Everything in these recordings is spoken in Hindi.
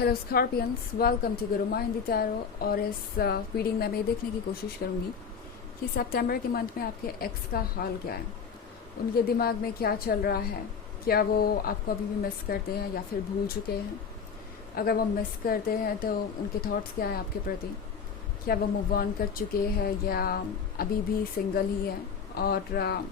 Hello scorpions, welcome to Gurumaa Hindi tarot. और इस रीडिंग में मैं देखने की कोशिश करूंगी कि सितंबर के मंथ में आपके एक्स का हाल क्या है, उनके दिमाग में क्या चल रहा है, क्या वो आपको अभी भी मिस करते हैं या फिर भूल चुके हैं। अगर वो मिस करते हैं तो उनके थॉट्स क्या है आपके प्रति, क्या वो मूव ऑन कर चुके हैं या अभी भी सिंगल ही है, और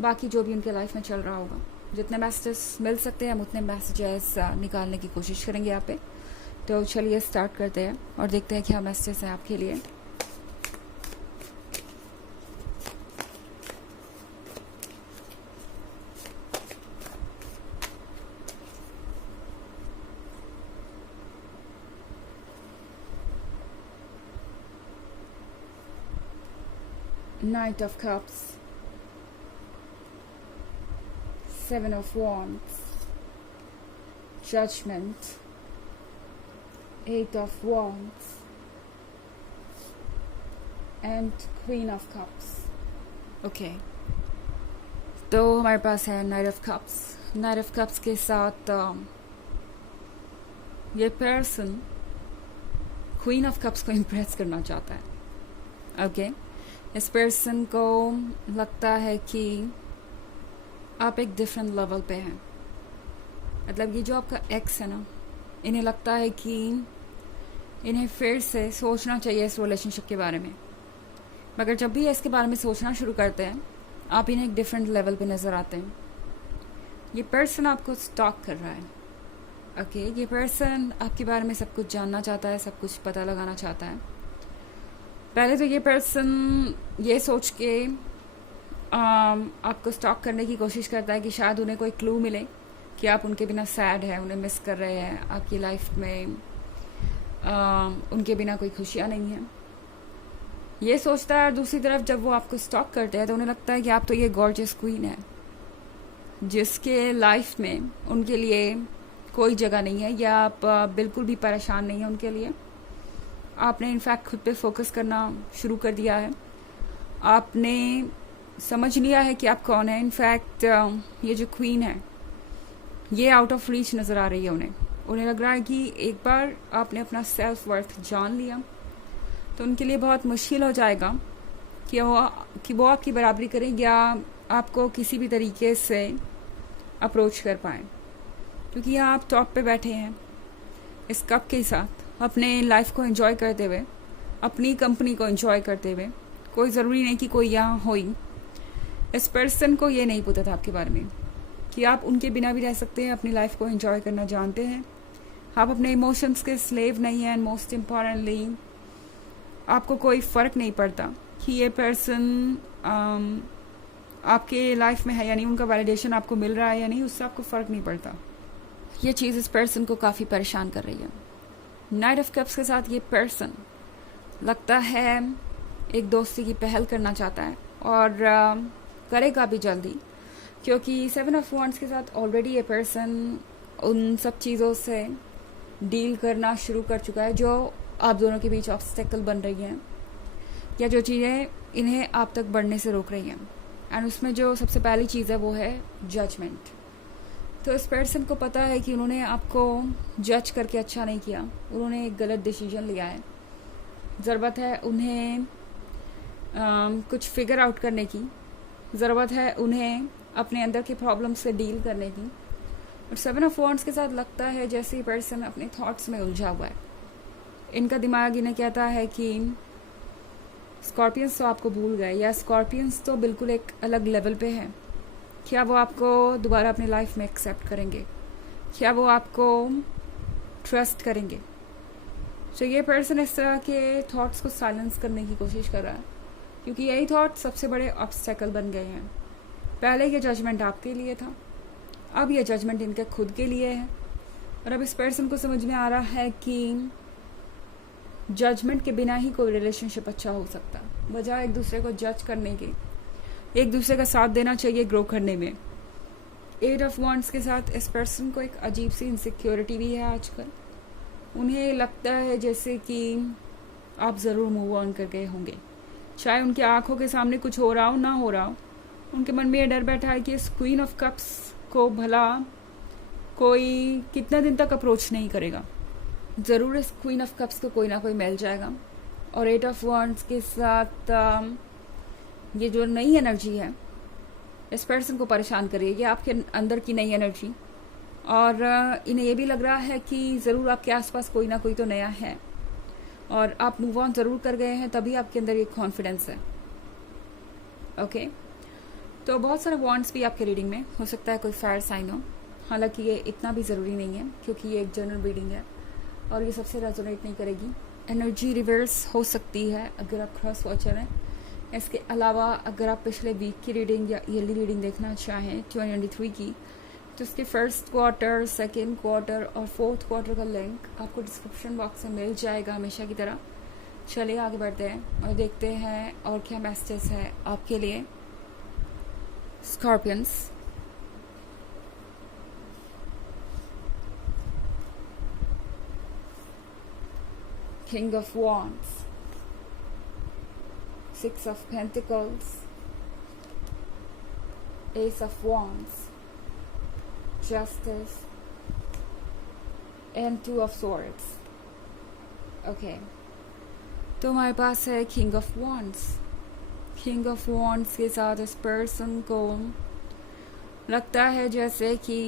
बाकी जो भी उनके लाइफ में चल रहा होगा। जितने मैसेजेस मिल सकते हैं हम उतने मैसेजेस निकालने की कोशिश करेंगे यहाँ पे। तो चलिए स्टार्ट करते हैं और देखते हैं क्या मैसेजेस हैं आपके लिए। Night of cups, 7 of Wands, Judgment, 8 of Wands, and Queen of Cups. Okay, तो हमारे पास है night of cups. Night of cups के साथ ये पर्सन क्वीन ऑफ कप्स को इम्प्रेस करना चाहता है। ओके, इस पर्सन को लगता है कि आप एक डिफरेंट लेवल पे हैं। मतलब ये जो आपका एक्स है ना, इन्हें लगता है कि इन्हें फिर से सोचना चाहिए इस रिलेशनशिप के बारे में, मगर जब भी इसके बारे में सोचना शुरू करते हैं आप इन्हें एक डिफरेंट लेवल पे नज़र आते हैं। ये पर्सन आपको स्टॉक कर रहा है। ओके, ये पर्सन आपके बारे में सब कुछ जानना चाहता है, सब कुछ पता लगाना चाहता है। पहले तो ये पर्सन ये सोच के आपको स्टॉक करने की कोशिश करता है कि शायद उन्हें कोई क्लू मिले कि आप उनके बिना सैड है, उन्हें मिस कर रहे हैं, आपकी लाइफ में उनके बिना कोई खुशियाँ नहीं है, ये सोचता है। और दूसरी तरफ जब वो आपको स्टॉक करते हैं तो उन्हें लगता है कि आप तो ये गॉर्जियस क्वीन है जिसके लाइफ में उनके लिए कोई जगह नहीं है, या आप बिल्कुल भी परेशान नहीं है उनके लिए। आपने इनफैक्ट खुद पे फोकस करना शुरू कर दिया है, आपने समझ लिया है कि आप कौन है। इनफैक्ट ये जो क्वीन है ये आउट ऑफ रीच नज़र आ रही है उन्हें लग रहा है कि एक बार आपने अपना सेल्फ वर्थ जान लिया तो उनके लिए बहुत मुश्किल हो जाएगा कि वो आपकी बराबरी करें या आपको किसी भी तरीके से अप्रोच कर पाएँ, क्योंकि यहाँ आप टॉप पे बैठे हैं इस कप के साथ, अपने लाइफ को एंजॉय करते हुए, अपनी कंपनी को एंजॉय करते हुए। कोई ज़रूरी नहीं कि कोई यहाँ हो ही। इस पर्सन को ये नहीं पता था आपके बारे में कि आप उनके बिना भी रह सकते हैं, अपनी लाइफ को एंजॉय करना जानते हैं, आप अपने इमोशंस के स्लेव नहीं हैं। एंड मोस्ट इम्पॉर्टेंटली आपको कोई फ़र्क नहीं पड़ता कि ये पर्सन आपके लाइफ में है या नहीं, उनका वैलिडेशन आपको मिल रहा है या नहीं, उससे आपको फ़र्क नहीं पड़ता। ये चीज़ इस पर्सन को काफ़ी परेशान कर रही है। नाइट ऑफ कप्स के साथ ये पर्सन लगता है एक दोस्ती की पहल करना चाहता है और करेगा भी जल्दी, क्योंकि 7 ऑफ वॉन्ड्स के साथ ऑलरेडी ये पर्सन उन सब चीज़ों से डील करना शुरू कर चुका है जो आप दोनों के बीच ऑब्स्टेकल बन रही हैं, या जो चीज़ें इन्हें आप तक बढ़ने से रोक रही हैं। एंड उसमें जो सबसे पहली चीज़ है वो है जजमेंट। तो इस पर्सन को पता है कि उन्होंने आपको जज करके अच्छा नहीं किया, उन्होंने एक गलत डिसीजन लिया है। ज़रूरत है उन्हें कुछ फिगर आउट करने की, ज़रूरत है उन्हें अपने अंदर के प्रॉब्लम से डील करने की। और 7 ऑफ वॉन्ड्स के साथ लगता है जैसे ही पर्सन अपने थॉट्स में उलझा हुआ है। इनका दिमाग इन्हें कहता है कि स्कॉर्पियंस तो आपको भूल गए, या स्कॉर्पियंस तो बिल्कुल एक अलग लेवल पे है। क्या वो आपको दोबारा अपनी लाइफ में एक्सेप्ट करेंगे, क्या वो आपको ट्रस्ट करेंगे। तो ये पर्सन इस तरह के थॉट्स को साइलेंस करने की कोशिश कर रहा है, क्योंकि यही थॉट सबसे बड़े ऑब्स्टेकल बन गए हैं। पहले ये जजमेंट आपके लिए था, अब ये जजमेंट इनके खुद के लिए है। और अब इस पर्सन को समझ में आ रहा है कि जजमेंट के बिना ही कोई रिलेशनशिप अच्छा हो सकता, बजाय एक दूसरे को जज करने के एक दूसरे का साथ देना चाहिए ग्रो करने में। 8 ऑफ वॉन्ड्स के साथ इस पर्सन को एक अजीब सी इनसिक्योरिटी भी है आजकल। उन्हें लगता है जैसे कि आप ज़रूर मूव ऑन कर गए होंगे, चाहे उनकी आंखों के सामने कुछ हो रहा हो ना हो रहा हो। उनके मन में ये डर बैठा है कि इस क्वीन ऑफ कप्स को भला कोई कितने दिन तक अप्रोच नहीं करेगा, ज़रूर इस क्वीन ऑफ कप्स को कोई ना कोई मिल जाएगा। और 8 ऑफ वॉन्ड्स के साथ ये जो नई एनर्जी है इस पर्सन को परेशान कर रही है, ये आपके अंदर की नई एनर्जी। और इन्हें ये भी लग रहा है कि ज़रूर आपके आसपास कोई ना कोई तो नया है और आप मूव ऑन ज़रूर कर गए हैं, तभी आपके अंदर ये कॉन्फिडेंस है। ओके, तो बहुत सारे वॉन्ड्स भी आपके रीडिंग में हो सकता है कोई फायर साइन हो, हालांकि ये इतना भी ज़रूरी नहीं है क्योंकि ये एक जनरल रीडिंग है और ये सबसे रेजोनेट नहीं करेगी। एनर्जी रिवर्स हो सकती है अगर आप क्रॉस वॉचर हैं। इसके अलावा अगर आप पिछले वीक की रीडिंग या ईयरली रीडिंग देखना चाहें 2023 की, तो इसके फर्स्ट क्वार्टर, सेकेंड क्वार्टर और फोर्थ क्वार्टर का लिंक आपको डिस्क्रिप्शन बॉक्स में मिल जाएगा हमेशा की तरह। चलिए आगे बढ़ते हैं और देखते हैं और क्या मैसेज है आपके लिए Scorpions. King of Wands, 6 of Pentacles, Ace of Wands, Justice, and 2 of Swords. Okay, तो हमारे पास है King of Wands। King of Wands के साथ इस पर्सन को लगता है जैसे कि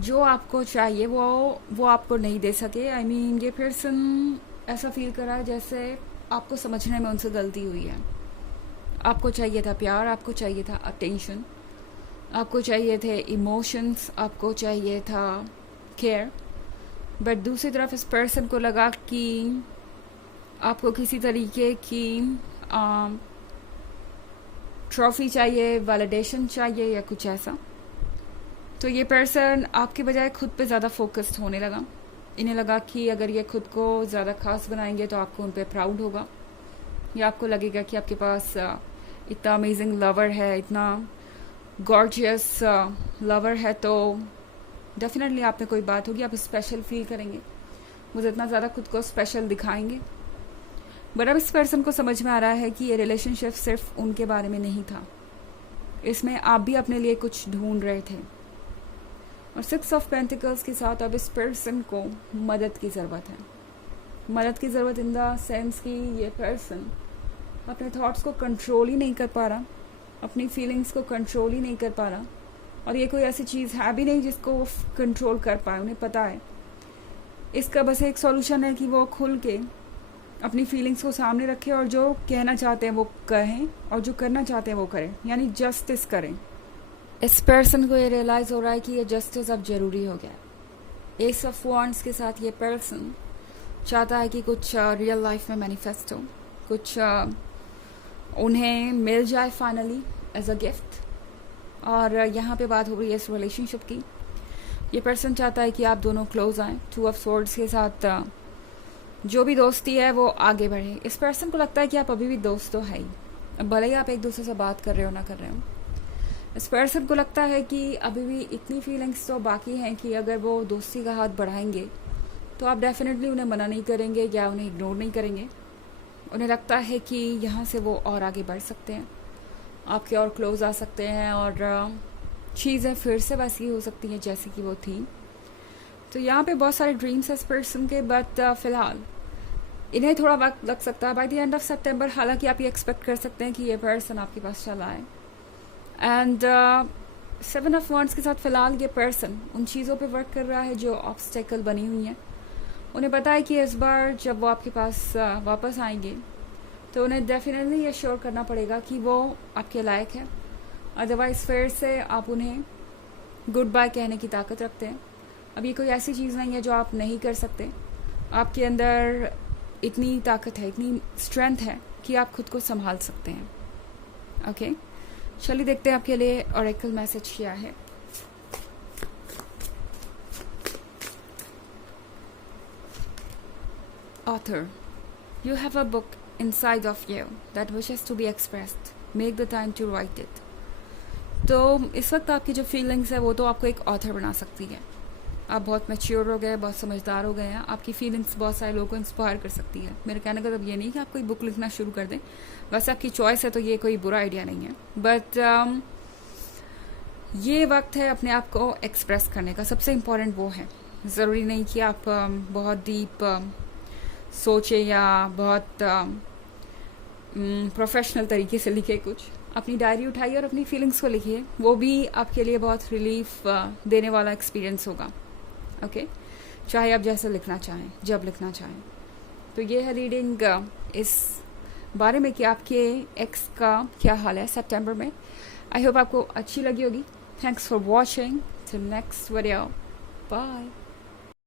जो आपको चाहिए वो आपको नहीं दे सके। आई मीन ये पर्सन ऐसा फील कर रहा है जैसे आपको समझने में उनसे गलती हुई है। आपको चाहिए था प्यार, आपको चाहिए था अटेंशन, आपको चाहिए थे इमोशंस, आपको चाहिए था केयर, बट दूसरी तरफ इस पर्सन को लगा कि आपको किसी तरीके की ट्रॉफी चाहिए, वैलिडेशन चाहिए या कुछ ऐसा। तो ये पर्सन आपके बजाय खुद पे ज़्यादा फोकस्ड होने लगा। इन्हें लगा कि अगर ये खुद को ज़्यादा खास बनाएंगे तो आपको उन पे प्राउड होगा, या आपको लगेगा कि आपके पास इतना अमेजिंग लवर है, इतना गॉर्जियस लवर है, तो डेफिनेटली आप में कोई बात होगी, आप स्पेशल फील करेंगे, मुझे इतना ज़्यादा खुद को स्पेशल दिखाएंगे। बट अब इस पर्सन को समझ में आ रहा है कि ये रिलेशनशिप सिर्फ उनके बारे में नहीं था, इसमें आप भी अपने लिए कुछ ढूंढ रहे थे। और 6 ऑफ पेंटिकल्स के साथ अब इस पर्सन को मदद की ज़रूरत है। मदद की ज़रूरत इन द सेंस कि ये पर्सन अपने थॉट्स को कंट्रोल ही नहीं कर पा रहा, अपनी फीलिंग्स को कंट्रोल ही नहीं कर पा रहा, और ये कोई ऐसी चीज़ है भी नहीं जिसको वो कंट्रोल कर पाए। उन्हें पता है इसका बस एक सॉल्यूशन है कि वो खुल के अपनी फीलिंग्स को सामने रखें और जो कहना चाहते हैं वो कहें और जो करना चाहते हैं वो करें, यानी जस्टिस करें। इस पर्सन को ये रियलाइज़ हो रहा है कि ये जस्टिस अब ज़रूरी हो गया। एस ऑफ वॉन्ड्स के साथ ये पर्सन चाहता है कि कुछ रियल लाइफ में मैनिफेस्ट हो, कुछ उन्हें मिल जाए फाइनली एज अ गिफ्ट। और यहाँ पे बात हो रही है इस रिलेशनशिप की। ये पर्सन चाहता है कि आप दोनों क्लोज आएँ। 2 ऑफ स्वॉर्ड्स के साथ जो भी दोस्ती है वो आगे बढ़े। इस पर्सन को लगता है कि आप अभी भी दोस्त तो है ही, भले ही आप एक दूसरे से बात कर रहे हो ना कर रहे हो। इस पर्सन को लगता है कि अभी भी इतनी फीलिंग्स तो बाकी हैं कि अगर वो दोस्ती का हाथ बढ़ाएंगे तो आप डेफिनेटली उन्हें मना नहीं करेंगे या उन्हें इग्नोर नहीं करेंगे। उन्हें लगता है कि यहाँ से वो और आगे बढ़ सकते हैं, आपके और क्लोज आ सकते हैं और चीज़ें फिर से वैसी हो सकती हैं जैसी कि वो थी। तो यहाँ पे बहुत सारे ड्रीम्स है इस पर्सन के, बट फिलहाल इन्हें थोड़ा वक्त लग सकता है बाय द एंड ऑफ सितंबर। हालांकि आप ये एक्सपेक्ट कर सकते हैं कि ये पर्सन आपके पास चला आए। एंड 7 ऑफ वॉन्ड्स के साथ फिलहाल ये पर्सन उन चीज़ों पे वर्क कर रहा है जो ऑब्स्टेकल बनी हुई हैं। उन्हें पता है कि इस बार जब वो आपके पास वापस आएंगे तो उन्हें डेफिनेटली ये श्योर करना पड़ेगा कि वो आपके लायक है, अदरवाइज फिर से आप उन्हें गुड बाय कहने की ताकत रखते हैं। अब ये कोई ऐसी चीज़ नहीं है जो आप नहीं कर सकते, आपके अंदर इतनी ताकत है, इतनी स्ट्रेंथ है कि आप खुद को संभाल सकते हैं। ओके, चलिए देखते हैं आपके लिए ऑरेकल मैसेज क्या है। Author, you have a book inside of you that wishes to be expressed. Make the time to write it. तो इस वक्त आपकी जो फीलिंग्स है वो तो आपको एक ऑथर बना सकती है। आप बहुत मैच्योर हो गए, बहुत समझदार हो गए हैं, आपकी फीलिंग्स बहुत सारे लोगों को इंस्पायर कर सकती है। मेरे कहने का मतलब ये नहीं कि आप कोई बुक लिखना शुरू कर दें, वैसे आपकी चॉइस है तो ये कोई बुरा आइडिया नहीं है, बट ये वक्त है अपने आप को एक्सप्रेस करने का। सबसे इम्पोर्टेंट वो है ज़रूरी नहीं कि आप बहुत डीप सोचें या बहुत प्रोफेशनल तरीके से लिखे कुछ। अपनी डायरी उठाइए और अपनी फीलिंग्स को लिखिए, वो भी आपके लिए बहुत रिलीफ देने वाला एक्सपीरियंस होगा। ओके, चाहे आप जैसे लिखना चाहें, जब लिखना चाहें। तो ये है रीडिंग इस बारे में कि आपके एक्स का क्या हाल है सितंबर में। आई होप आपको अच्छी लगी होगी। Thanks for watching, till next video, bye.